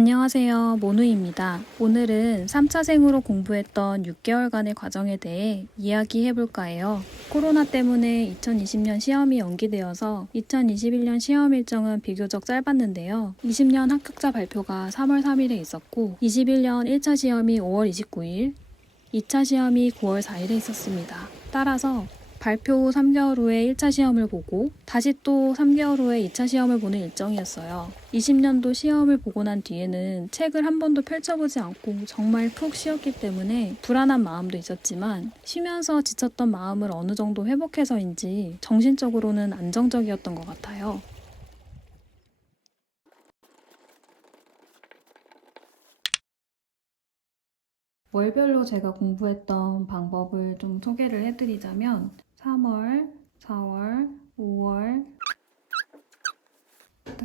안녕하세요. 모누입니다. 오늘은 3차생으로 공부했던 6개월간의 과정에 대해 이야기해볼까 해요. 코로나 때문에 2020년 시험이 연기되어서 2021년 시험 일정은 비교적 짧았는데요. 20년 합격자 발표가 3월 3일에 있었고 21년 1차 시험이 5월 29일, 2차 시험이 9월 4일에 있었습니다. 따라서 발표 후 3개월 후에 1차 시험을 보고 다시 또 3개월 후에 2차 시험을 보는 일정이었어요. 20년도 시험을 보고 난 뒤에는 책을 한 번도 펼쳐보지 않고 정말 푹 쉬었기 때문에 불안한 마음도 있었지만 쉬면서 지쳤던 마음을 어느 정도 회복해서인지 정신적으로는 안정적이었던 것 같아요. 월별로 제가 공부했던 방법을 좀 소개를 해드리자면 3월, 4월, 5월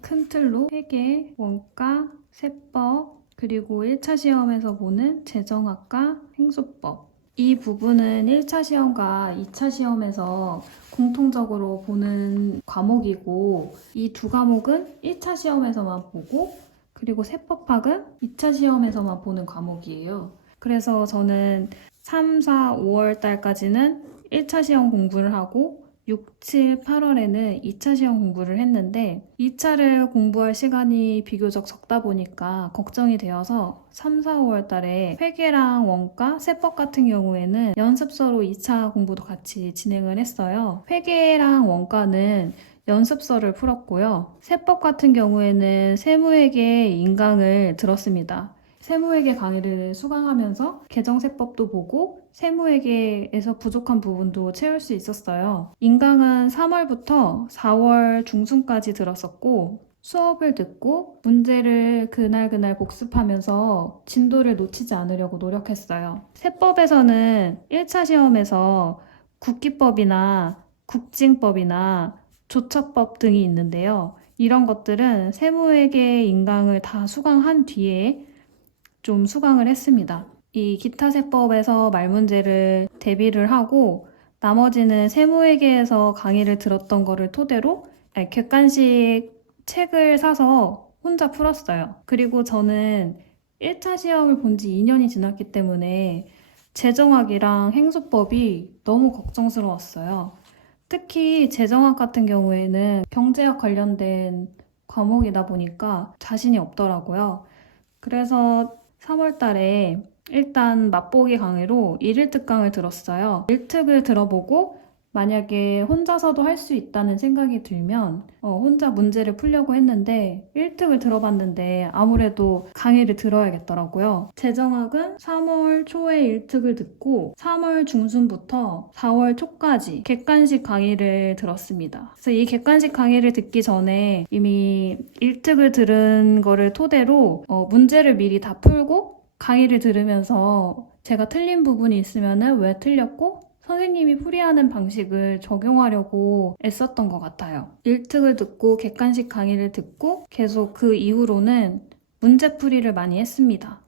큰 틀로 회계, 원가, 세법, 그리고 1차 시험에서 보는 재정학과, 행소법 이 부분은 1차 시험과 2차 시험에서 공통적으로 보는 과목이고 이 두 과목은 1차 시험에서만 보고 그리고 세법학은 2차 시험에서만 보는 과목이에요. 그래서 저는 3, 4, 5월 달까지는 1차 시험 공부를 하고 6, 7, 8월에는 2차 시험 공부를 했는데 2차를 공부할 시간이 비교적 적다 보니까 걱정이 되어서 3, 4, 5월 달에 회계랑 원가, 세법 같은 경우에는 연습서로 2차 공부도 같이 진행을 했어요. 회계랑 원가는 연습서를 풀었고요. 세법 같은 경우에는 세무회계 인강을 들었습니다. 세무회계 강의를 수강하면서 개정세법도 보고 세무회계에서 부족한 부분도 채울 수 있었어요. 인강은 3월부터 4월 중순까지 들었었고 수업을 듣고 문제를 그날 복습하면서 진도를 놓치지 않으려고 노력했어요. 세법에서는 1차 시험에서 국기법이나 국징법이나 조처법 등이 있는데요. 이런 것들은 세무회계 인강을 다 수강한 뒤에 좀 수강을 했습니다. 이 기타세법에서 말문제를 대비를 하고 나머지는 세무회계에서 강의를 들었던 거를 토대로 객관식 책을 사서 혼자 풀었어요. 그리고 저는 1차 시험을 본 지 2년이 지났기 때문에 재정학이랑 행소법이 너무 걱정스러웠어요. 특히 재정학 같은 경우에는 경제학 관련된 과목이다 보니까 자신이 없더라고요. 그래서 3월 달에 일단 맛보기 강의로 1일 특강을 들었어요. 1특을 들어보고 만약에 혼자서도 할 수 있다는 생각이 들면 혼자 문제를 풀려고 했는데 1특을 들어봤는데 아무래도 강의를 들어야겠더라고요. 재정학은 3월 초에 1특을 듣고 3월 중순부터 4월 초까지 객관식 강의를 들었습니다. 그래서 이 객관식 강의를 듣기 전에 이미 1특을 들은 거를 토대로 문제를 미리 다 풀고 강의를 들으면서 제가 틀린 부분이 있으면 왜 틀렸고 선생님이 풀이하는 방식을 적용하려고 애썼던 것 같아요. 1특을 듣고 객관식 강의를 듣고 계속 그 이후로는 문제풀이를 많이 했습니다.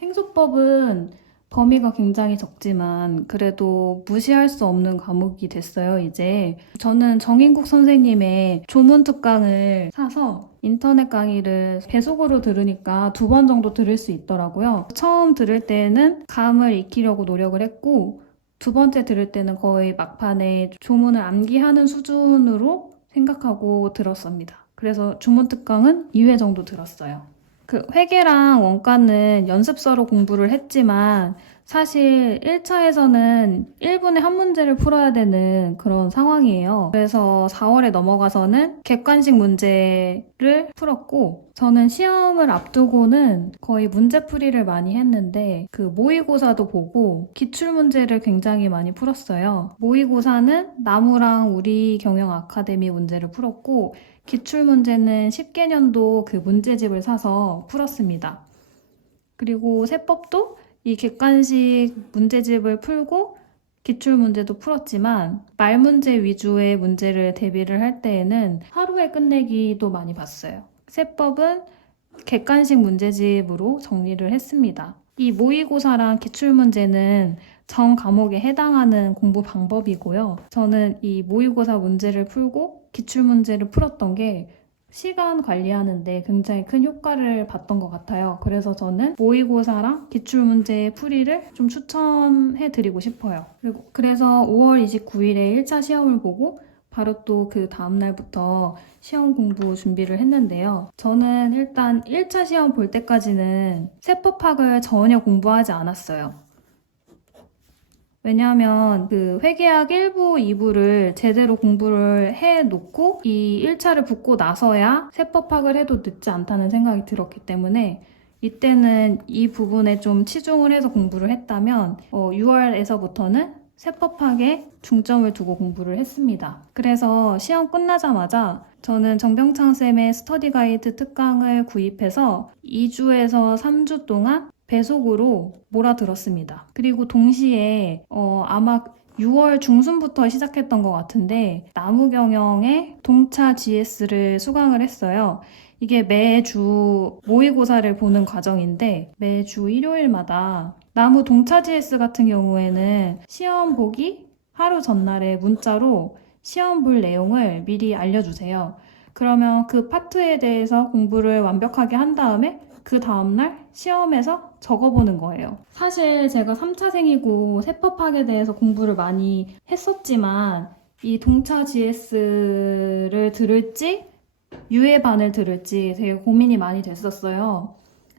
행소법은 범위가 굉장히 적지만 그래도 무시할 수 없는 과목이 됐어요, 이제. 저는 정인국 선생님의 조문 특강을 사서 인터넷 강의를 배속으로 들으니까 2번 정도 들을 수 있더라고요. 처음 들을 때는 감을 익히려고 노력을 했고 2번째 들을 때는 거의 막판에 조문을 암기하는 수준으로 생각하고 들었습니다. 그래서 조문 특강은 2회 정도 들었어요. 그 회계랑 원가는 연습서로 공부를 했지만 사실 1차에서는 1분에 한 문제를 풀어야 되는 그런 상황이에요. 그래서 4월에 넘어가서는 객관식 문제를 풀었고 저는 시험을 앞두고는 거의 문제풀이를 많이 했는데 그 모의고사도 보고 기출문제를 굉장히 많이 풀었어요. 모의고사는 나무랑 우리 경영 아카데미 문제를 풀었고 기출문제는 10개년도 그 문제집을 사서 풀었습니다. 그리고 세법도 이 객관식 문제집을 풀고 기출문제도 풀었지만 말문제 위주의 문제를 대비를 할 때에는 하루에 끝내기도 많이 봤어요. 세법은 객관식 문제집으로 정리를 했습니다. 이 모의고사랑 기출문제는 전 과목에 해당하는 공부 방법이고요. 저는 이 모의고사 문제를 풀고 기출문제를 풀었던 게 시간 관리하는데 굉장히 큰 효과를 봤던 것 같아요. 그래서 저는 모의고사랑 기출문제 풀이를 좀 추천해드리고 싶어요. 그래서 5월 29일에 1차 시험을 보고 바로 또 그 다음날부터 시험 공부 준비를 했는데요. 저는 일단 1차 시험 볼 때까지는 세법학을 전혀 공부하지 않았어요. 왜냐하면 그 회계학 1부, 2부를 제대로 공부를 해놓고 이 1차를 붙고 나서야 세법학을 해도 늦지 않다는 생각이 들었기 때문에 이때는 이 부분에 좀 치중을 해서 공부를 했다면 6월에서부터는 세법학에 중점을 두고 공부를 했습니다. 그래서 시험 끝나자마자 저는 정병창 쌤의 스터디 가이드 특강을 구입해서 2주에서 3주 동안 배속으로 몰아들었습니다. 그리고 동시에 아마 6월 중순부터 시작했던 것 같은데 나무경영의 동차 GS를 수강을 했어요. 이게 매주 모의고사를 보는 과정인데 매주 일요일마다 나무 동차 GS 같은 경우에는 시험 보기 하루 전날에 문자로 시험 볼 내용을 미리 알려주세요. 그러면 그 파트에 대해서 공부를 완벽하게 한 다음에 그 다음날 시험에서 적어보는 거예요. 사실 제가 3차생이고 세법학에 대해서 공부를 많이 했었지만 이 동차 GS를 들을지 유예반을 들을지 되게 고민이 많이 됐었어요.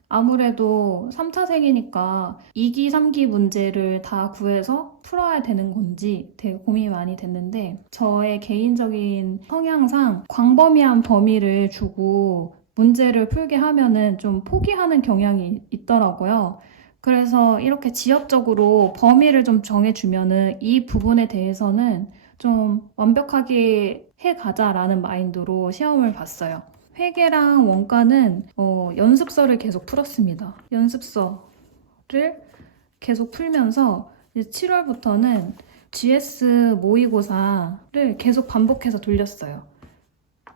아무래도 3차생이니까 2기, 3기 문제를 다 구해서 풀어야 되는 건지 되게 고민이 많이 됐는데 저의 개인적인 성향상 광범위한 범위를 주고 문제를 풀게 하면은 좀 포기하는 경향이 있더라고요. 그래서 이렇게 지역적으로 범위를 좀 정해주면은 이 부분에 대해서는 좀 완벽하게 해가자라는 마인드로 시험을 봤어요. 회계랑 원가는 연습서를 계속 풀었습니다. 연습서를 계속 풀면서 이제 7월부터는 GS 모의고사를 계속 반복해서 돌렸어요.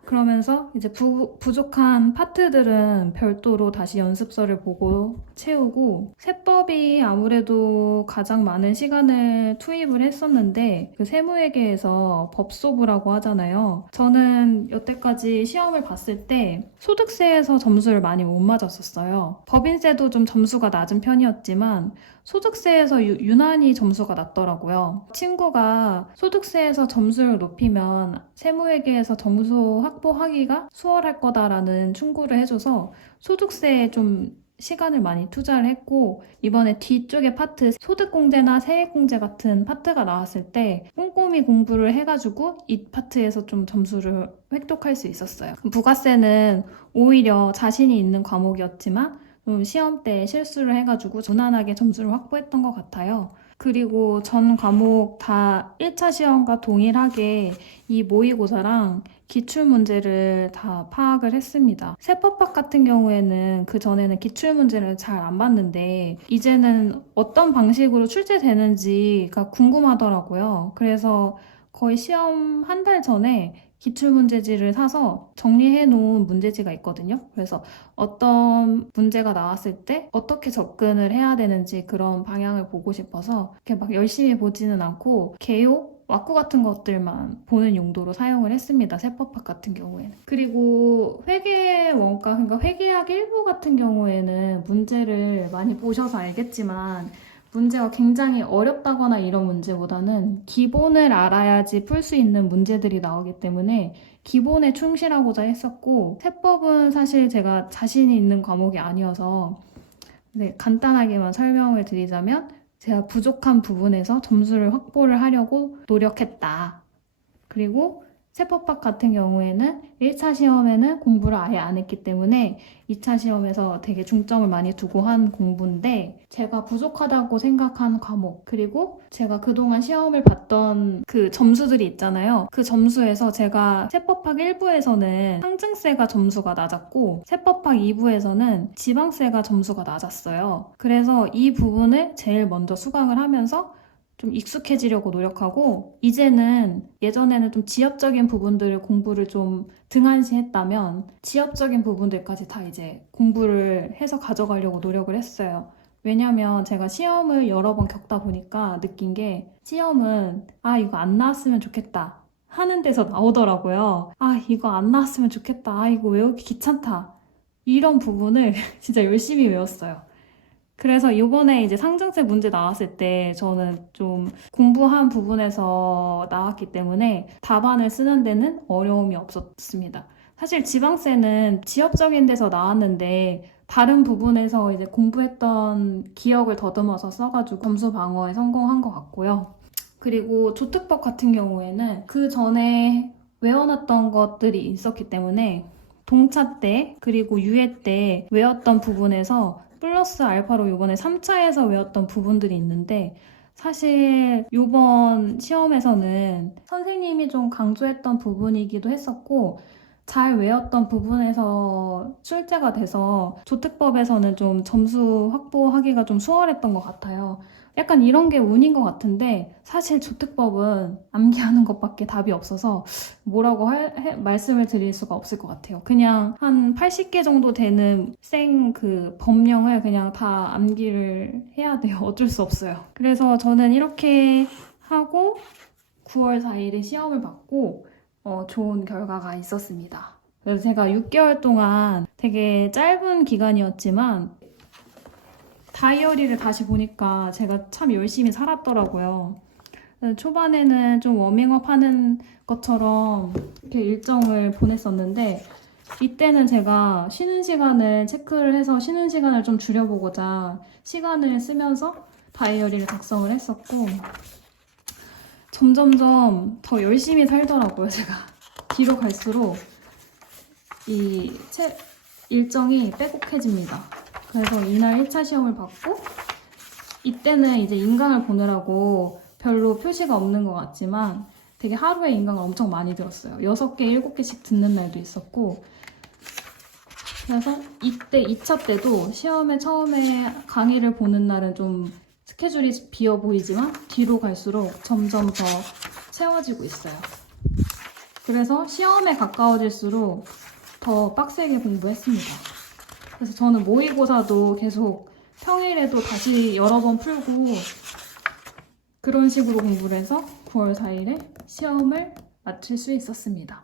그러면서 이제 부족한 파트들은 별도로 다시 연습서를 보고 채우고 세법이 아무래도 가장 많은 시간을 투입을 했었는데 그 세무회계에서 법소부라고 하잖아요. 저는 여태까지 시험을 봤을 때 소득세에서 점수를 많이 못 맞았었어요. 법인세도 좀 점수가 낮은 편이었지만 소득세에서 유난히 점수가 낮더라고요. 친구가 소득세에서 점수를 높이면 세무회계에서 점수 확보하기가 수월할 거다라는 충고를 해줘서 소득세에 좀 시간을 많이 투자를 했고 이번에 뒤쪽에 파트 소득공제나 세액공제 같은 파트가 나왔을 때 꼼꼼히 공부를 해가지고 이 파트에서 좀 점수를 획득할 수 있었어요. 부가세는 오히려 자신이 있는 과목이었지만 시험 때 실수를 해가지고 무난하게 점수를 확보했던 것 같아요. 그리고 전 과목 다 1차 시험과 동일하게 이 모의고사랑 기출문제를 다 파악을 했습니다. 세법학 같은 경우에는 그 전에는 기출문제를 잘 안 봤는데 이제는 어떤 방식으로 출제되는지가 궁금하더라고요. 그래서 거의 시험 한 달 전에 기출문제지를 사서 정리해 놓은 문제지가 있거든요. 그래서 어떤 문제가 나왔을 때 어떻게 접근을 해야 되는지 그런 방향을 보고 싶어서 이렇게 막 열심히 보지는 않고 개요? 왁구 같은 것들만 보는 용도로 사용을 했습니다. 세법학 같은 경우에는. 그리고 회계 원가, 그러니까 회계학 1부 같은 경우에는 문제를 많이 보셔서 알겠지만 문제가 굉장히 어렵다거나 이런 문제보다는 기본을 알아야지 풀 수 있는 문제들이 나오기 때문에 기본에 충실하고자 했었고 세법은 사실 제가 자신이 있는 과목이 아니어서 간단하게만 설명을 드리자면 제가 부족한 부분에서 점수를 확보를 하려고 노력했다. 그리고 세법학 같은 경우에는 1차 시험에는 공부를 아예 안 했기 때문에 2차 시험에서 되게 중점을 많이 두고 한 공부인데 제가 부족하다고 생각한 과목 그리고 제가 그동안 시험을 봤던 그 점수들이 있잖아요. 그 점수에서 제가 세법학 1부에서는 상증세가 점수가 낮았고 세법학 2부에서는 지방세가 점수가 낮았어요. 그래서 이 부분을 제일 먼저 수강을 하면서 좀 익숙해지려고 노력하고 이제는 예전에는 좀 지엽적인 부분들을 공부를 좀 등한시했다면 지엽적인 부분들까지 다 이제 공부를 해서 가져가려고 노력을 했어요. 왜냐면 제가 시험을 여러 번 겪다 보니까 느낀 게 시험은 이거 안 나왔으면 좋겠다 하는 데서 나오더라고요. 아, 이거 안 나왔으면 좋겠다. 아, 이거 외우기 귀찮다. 이런 부분을 진짜 열심히 외웠어요. 그래서 이번에 이제 상징세 문제 나왔을 때 저는 좀 공부한 부분에서 나왔기 때문에 답안을 쓰는 데는 어려움이 없었습니다. 사실 지방세는 지역적인 데서 나왔는데 다른 부분에서 이제 공부했던 기억을 더듬어서 써가지고 점수 방어에 성공한 것 같고요. 그리고 조특법 같은 경우에는 그 전에 외워놨던 것들이 있었기 때문에 동차 때 그리고 유예 때 외웠던 부분에서 플러스 알파로 이번에 3차에서 외웠던 부분들이 있는데 사실 이번 시험에서는 선생님이 좀 강조했던 부분이기도 했었고 잘 외웠던 부분에서 출제가 돼서 조특법에서는 좀 점수 확보하기가 좀 수월했던 것 같아요. 약간 이런 게 운인 것 같은데 사실 조특법은 암기하는 것밖에 답이 없어서 뭐라고 말씀을 드릴 수가 없을 것 같아요. 그냥 한 80개 정도 되는 생 그 법령을 그냥 다 암기를 해야 돼요. 어쩔 수 없어요. 그래서 저는 이렇게 하고 9월 4일에 시험을 받고 좋은 결과가 있었습니다. 그래서 제가 6개월 동안 되게 짧은 기간이었지만 다이어리를 다시 보니까 제가 참 열심히 살았더라고요. 초반에는 좀 워밍업 하는 것처럼 이렇게 일정을 보냈었는데 이때는 제가 쉬는 시간을 체크를 해서 쉬는 시간을 좀 줄여보고자 시간을 쓰면서 다이어리를 작성을 했었고 점점점 더 열심히 살더라고요, 제가. 뒤로 갈수록 이 일정이 빼곡해집니다. 그래서 이날 1차 시험을 받고 이때는 이제 인강을 보느라고 별로 표시가 없는 것 같지만 되게 하루에 인강을 엄청 많이 들었어요. 6개, 7개씩 듣는 날도 있었고 그래서 이때 2차 때도 시험에 처음에 강의를 보는 날은 좀 스케줄이 비어 보이지만 뒤로 갈수록 점점 더 채워지고 있어요. 그래서 시험에 가까워질수록 더 빡세게 공부했습니다. 그래서 저는 모의고사도 계속 평일에도 다시 여러 번 풀고 그런 식으로 공부를 해서 9월 4일에 시험을 마칠 수 있었습니다.